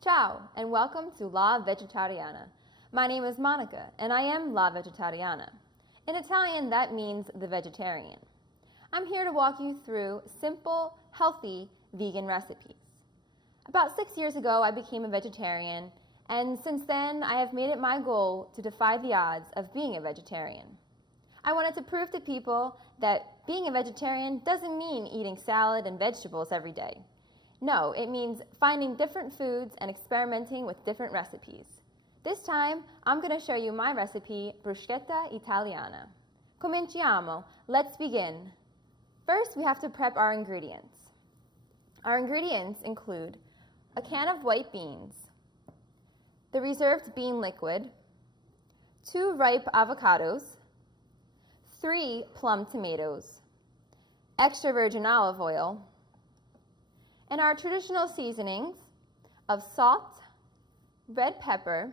Ciao, and welcome to La Vegetariana. My name is Monica, and I am La Vegetariana. In Italian, that means the vegetarian. I'm here to walk you through simple, healthy vegan recipes. About 6 years ago, I became a vegetarian, and since then, I have made it my goal to defy the odds of being a vegetarian. I wanted to prove to people that being a vegetarian doesn't mean eating salad and vegetables every day. No, it means finding different foods and experimenting with different recipes. This time, I'm going to show you my recipe, Bruschetta Italiana. Cominciamo. Let's begin. First, we have to prep our ingredients. Our ingredients include a can of white beans, the reserved bean liquid, 2 ripe avocados, 3 plum tomatoes, extra virgin olive oil, and our traditional seasonings of salt, red pepper,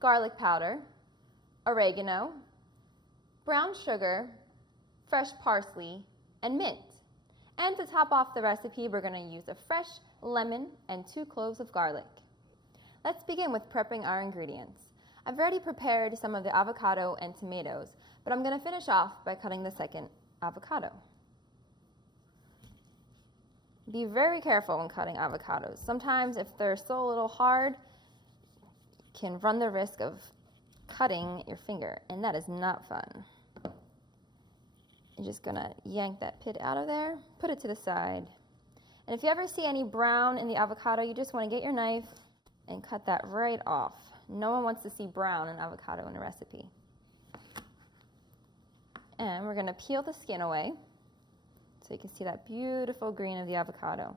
garlic powder, oregano, brown sugar, fresh parsley, and mint. And to top off the recipe, we're going to use a fresh lemon and 2 cloves of garlic. Let's begin with prepping our ingredients. I've already prepared some of the avocado and tomatoes, but I'm going to finish off by cutting the second avocado. Be very careful when cutting avocados. Sometimes if they're still a little hard, you can run the risk of cutting your finger, and that is not fun. You're just gonna yank that pit out of there, put it to the side. And if you ever see any brown in the avocado, you just wanna get your knife and cut that right off. No one wants to see brown in avocado in a recipe. And we're gonna peel the skin away, so you can see that beautiful green of the avocado.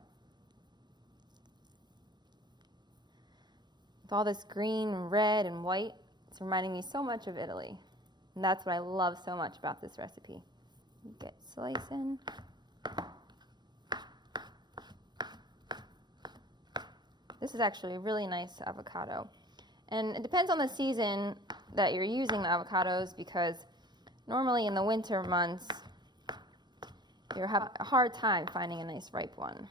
With all this green and red and white, it's reminding me so much of Italy. And that's what I love so much about this recipe. Get slicing. This is actually a really nice avocado. And it depends on the season that you're using the avocados, because normally in the winter months, you'll have a hard time finding a nice ripe one.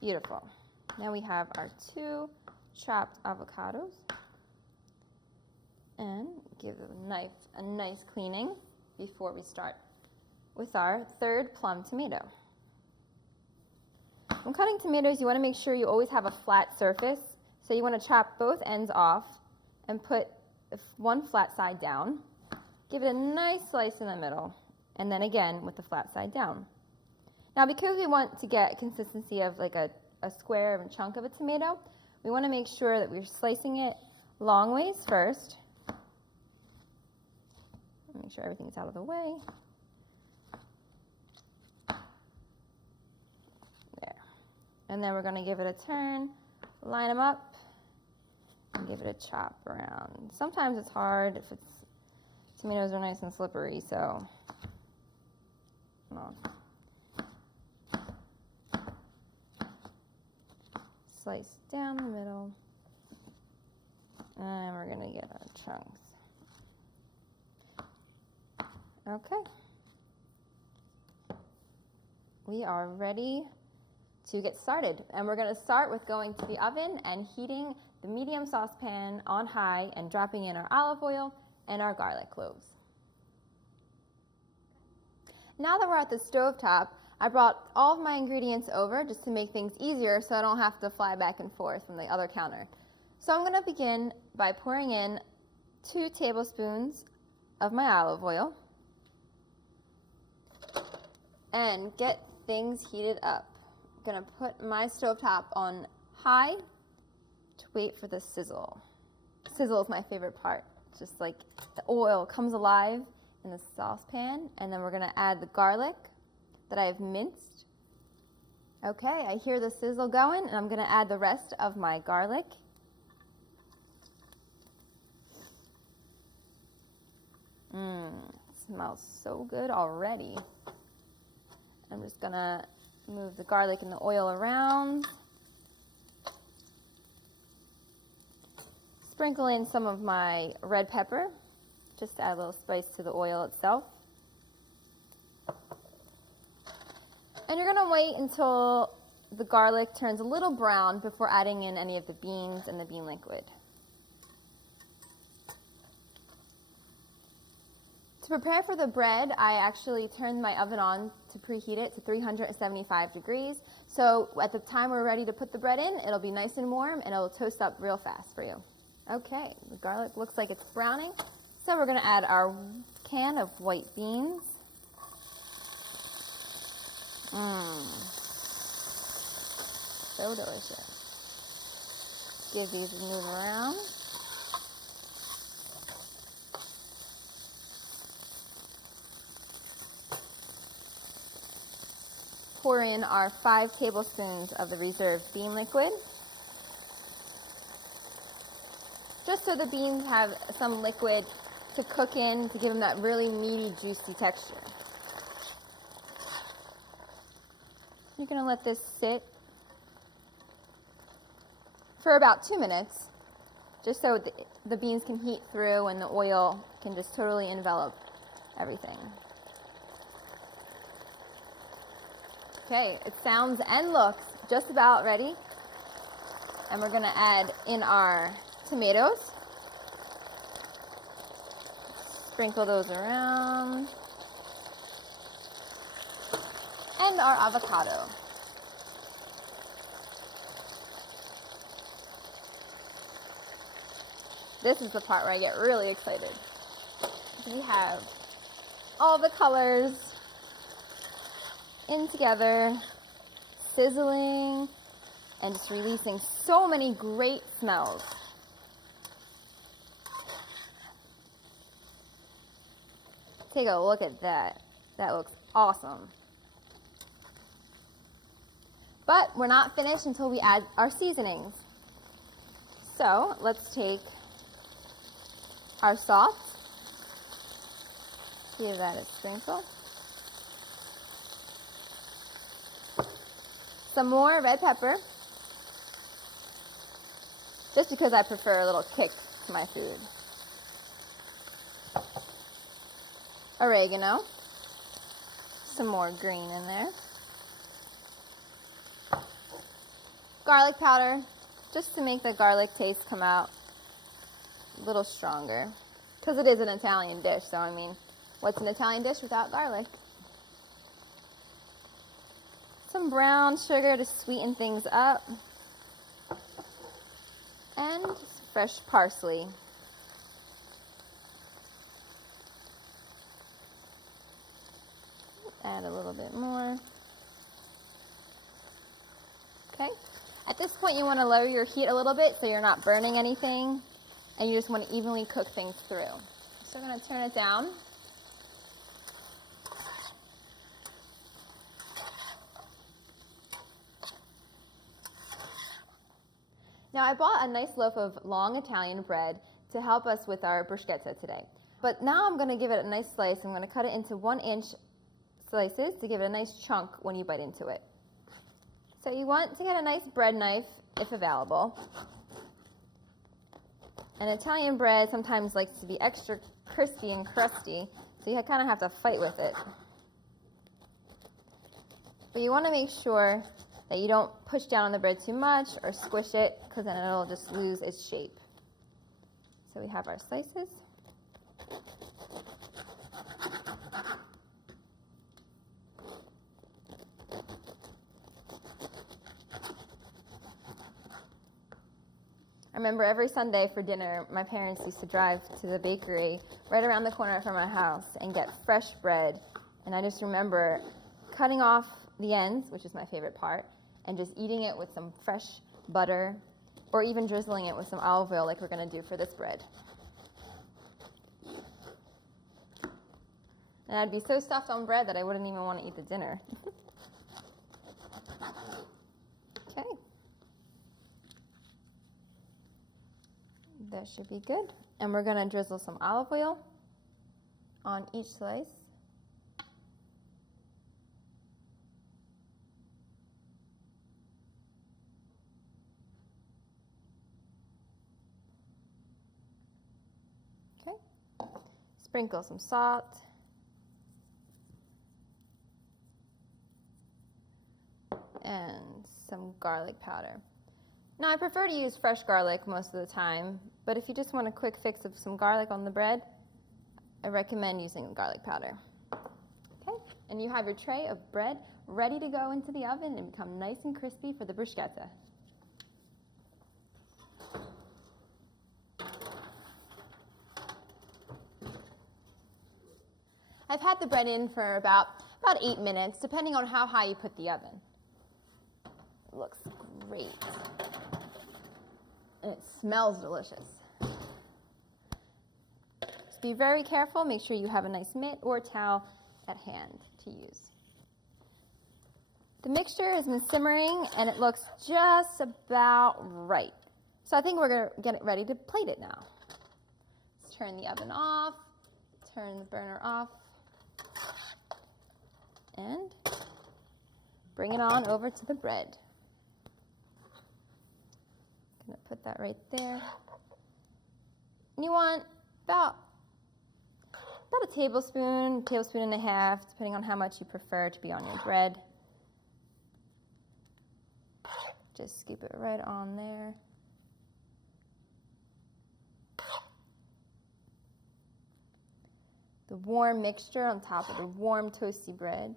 Beautiful. Now we have our 2 chopped avocados. And give the knife a nice cleaning before we start with our 3rd plum tomato. When cutting tomatoes, you want to make sure you always have a flat surface. So you want to chop both ends off and put one flat side down. Give it a nice slice in the middle. And then again with the flat side down. Now, because we want to get consistency of like a square of a chunk of a tomato, we want to make sure that we're slicing it long ways first. Make sure everything's out of the way. There. And then we're going to give it a turn, line them up, and give it a chop around. Sometimes it's hard if tomatoes are nice and slippery, so slice down the middle, and we're going to get our chunks. Okay. We are ready to get started, and we're going to start with going to the oven and heating the medium saucepan on high and dropping in our olive oil and our garlic cloves. Now that we're at the stove top, I brought all of my ingredients over just to make things easier so I don't have to fly back and forth from the other counter. So I'm going to begin by pouring in 2 tablespoons of my olive oil and get things heated up. I'm going to put my stovetop on high to wait for the sizzle. Sizzle is my favorite part. It's just like the oil comes alive in the saucepan, and then we're going to add the garlic that I have minced. Okay, I hear the sizzle going, and I'm going to add the rest of my garlic. It smells so good already. I'm just going to move the garlic and the oil around. Sprinkle in some of my red pepper, just to add a little spice to the oil itself. And you're going to wait until the garlic turns a little brown before adding in any of the beans and the bean liquid. To prepare for the bread, I actually turned my oven on to preheat it to 375 degrees. So at the time we're ready to put the bread in, it'll be nice and warm and it'll toast up real fast for you. Okay, the garlic looks like it's browning. So we're gonna add our can of white beans. So delicious. Give these a move around. Pour in our 5 tablespoons of the reserved bean liquid. Just so the beans have some liquid to cook in to give them that really meaty, juicy texture. You're going to let this sit for about 2 minutes, just so the beans can heat through and the oil can just totally envelop everything. Okay, it sounds and looks just about ready. And we're going to add in our tomatoes. Sprinkle those around. And our avocado. This is the part where I get really excited. We have all the colors in together, sizzling, and just releasing so many great smells. Take a look at that. That looks awesome. But we're not finished until we add our seasonings. So let's take our salt, give that a sprinkle. Some more red pepper, just because I prefer a little kick to my food. Oregano, some more green in there. Garlic powder, just to make the garlic taste come out a little stronger, because it is an Italian dish, so I mean, what's an Italian dish without garlic? Some brown sugar to sweeten things up, and fresh parsley. Add a little bit more. Okay. At this point, you want to lower your heat a little bit so you're not burning anything, and you just want to evenly cook things through. So I'm going to turn it down. Now, I bought a nice loaf of long Italian bread to help us with our bruschetta today. But now I'm going to give it a nice slice. I'm going to cut it into 1-inch slices to give it a nice chunk when you bite into it. So you want to get a nice bread knife, if available. And Italian bread sometimes likes to be extra crispy and crusty, so you kind of have to fight with it. But you want to make sure that you don't push down on the bread too much or squish it, because then it'll just lose its shape. So we have our slices. I remember every Sunday for dinner, my parents used to drive to the bakery right around the corner from my house and get fresh bread. And I just remember cutting off the ends, which is my favorite part, and just eating it with some fresh butter, or even drizzling it with some olive oil like we're going to do for this bread. And I'd be so stuffed on bread that I wouldn't even want to eat the dinner. Okay. That should be good. And we're going to drizzle some olive oil on each slice. Okay. Sprinkle some salt. And some garlic powder. Now, I prefer to use fresh garlic most of the time, but if you just want a quick fix of some garlic on the bread, I recommend using garlic powder. Okay, and you have your tray of bread ready to go into the oven and become nice and crispy for the bruschetta. I've had the bread in for about 8 minutes, depending on how high you put the oven. It looks great. And it smells delicious. Just be very careful. Make sure you have a nice mitt or towel at hand to use. The mixture has been simmering and it looks just about right. So I think we're going to get it ready to plate it now. Let's turn the oven off, turn the burner off, and bring it on over to the bread. Gonna put that right there. And you want about a tablespoon and a half, depending on how much you prefer to be on your bread. Just scoop it right on there. The warm mixture on top of the warm toasty bread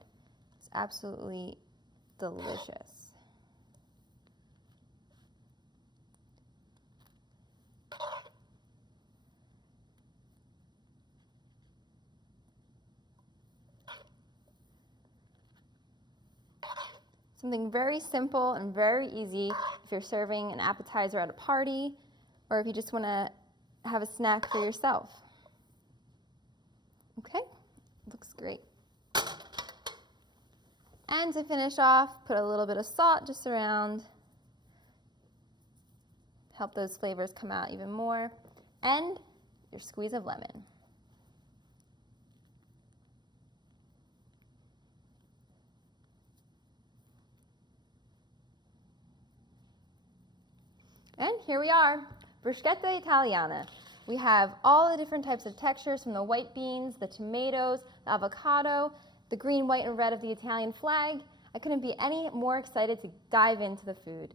is absolutely delicious. Something very simple and very easy if you're serving an appetizer at a party or if you just want to have a snack for yourself. Okay, looks great. And to finish off, put a little bit of salt just around. Help those flavors come out even more. And your squeeze of lemon. And here we are, Bruschetta Italiana. We have all the different types of textures, from the white beans, the tomatoes, the avocado, the green, white, and red of the Italian flag. I couldn't be any more excited to dive into the food.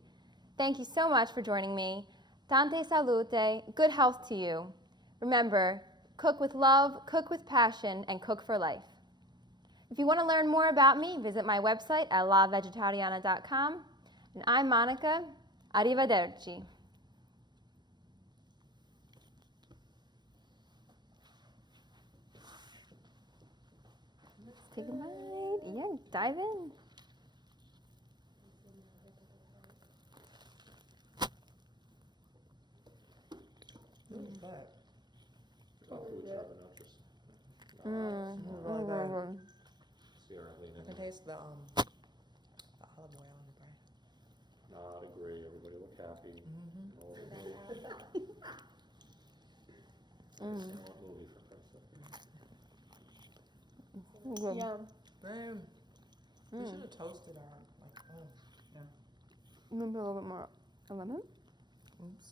Thank you so much for joining me. Tante salute, good health to you. Remember, cook with love, cook with passion, and cook for life. If you want to learn more about me, visit my website at lavegetariana.com. And I'm Monica. Arrivederci. Let's take a bite. Yeah, dive in. What's that? I can taste the olive oil on the bread. Not agree. Everybody look happy. Movie for Christ's sake. Yum. Man, we should have toasted our yeah. Maybe a little bit more lemon. Oops.